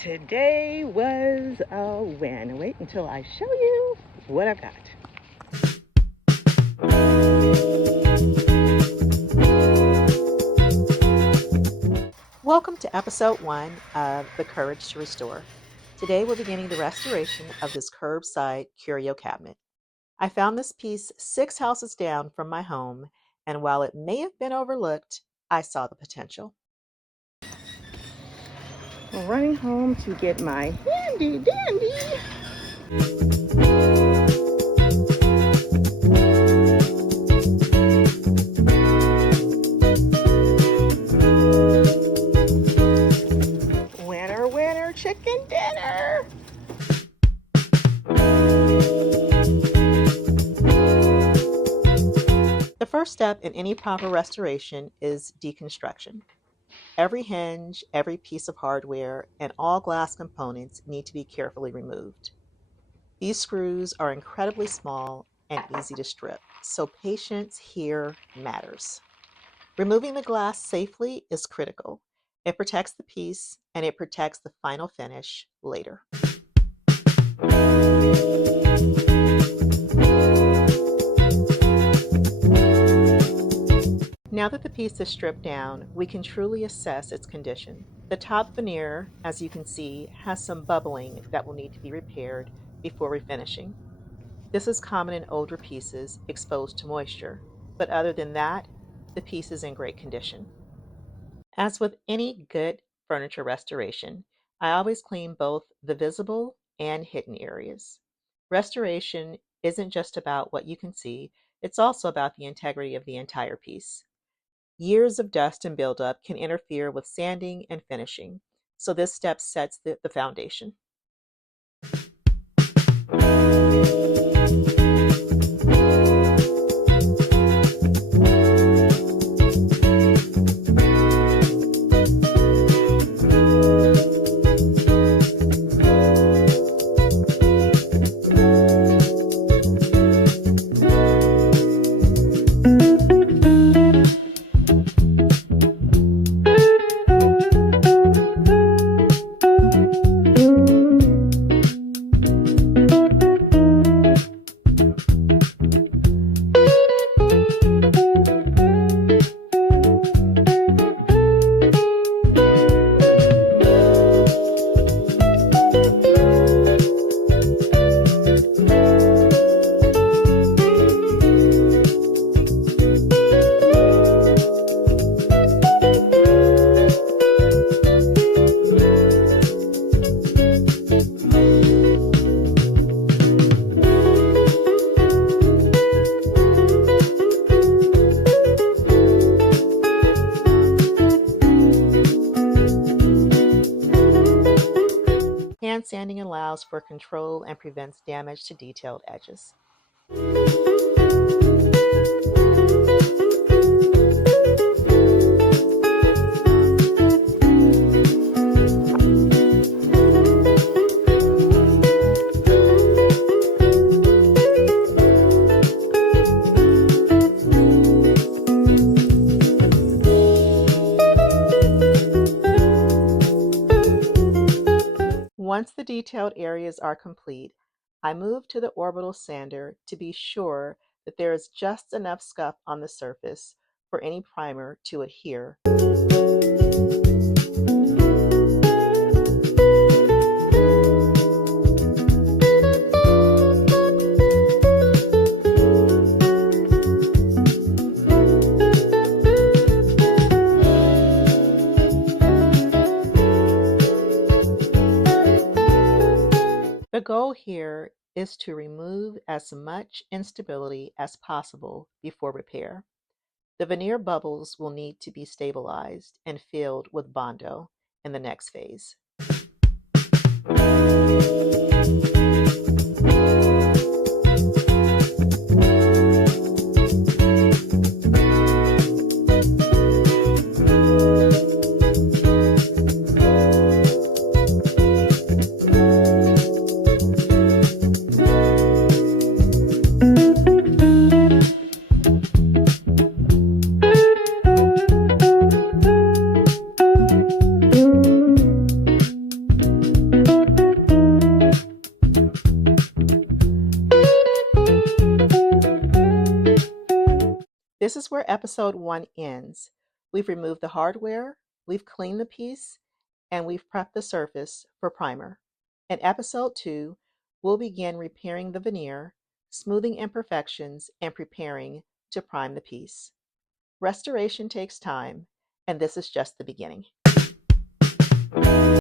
Today was a win. Wait until I show you what I've got. Welcome to episode 1 of The Courage to Restore. Today we're beginning the restoration of this Curbside Curio cabinet. I found this piece 6 houses down from my home, and while it may have been overlooked, I saw the potential. Running home to get my handy dandy winner chicken dinner. The first step in any proper restoration is deconstruction. Every hinge, every piece of hardware, and all glass components need to be carefully removed. These screws are incredibly small and easy to strip, so patience here matters. Removing the glass safely is critical. It protects the piece and it protects the final finish later. Now that the piece is stripped down, we can truly assess its condition. The top veneer, as you can see, has some bubbling that will need to be repaired before refinishing. This is common in older pieces exposed to moisture, but other than that, the piece is in great condition. As with any good furniture restoration, I always clean both the visible and hidden areas. Restoration isn't just about what you can see, it's also about the integrity of the entire piece. Years of dust and buildup can interfere with sanding and finishing, so this step sets the foundation. Hand sanding allows for control and prevents damage to detailed edges. Once the detailed areas are complete, I move to the orbital sander to be sure that there is just enough scuff on the surface for any primer to adhere. The goal here is to remove as much instability as possible before repair. The veneer bubbles will need to be stabilized and filled with Bondo in the next phase. This is where episode 1 ends. We've removed the hardware, we've cleaned the piece, and we've prepped the surface for primer. In episode 2, we'll begin repairing the veneer, smoothing imperfections, and preparing to prime the piece. Restoration takes time, and this is just the beginning.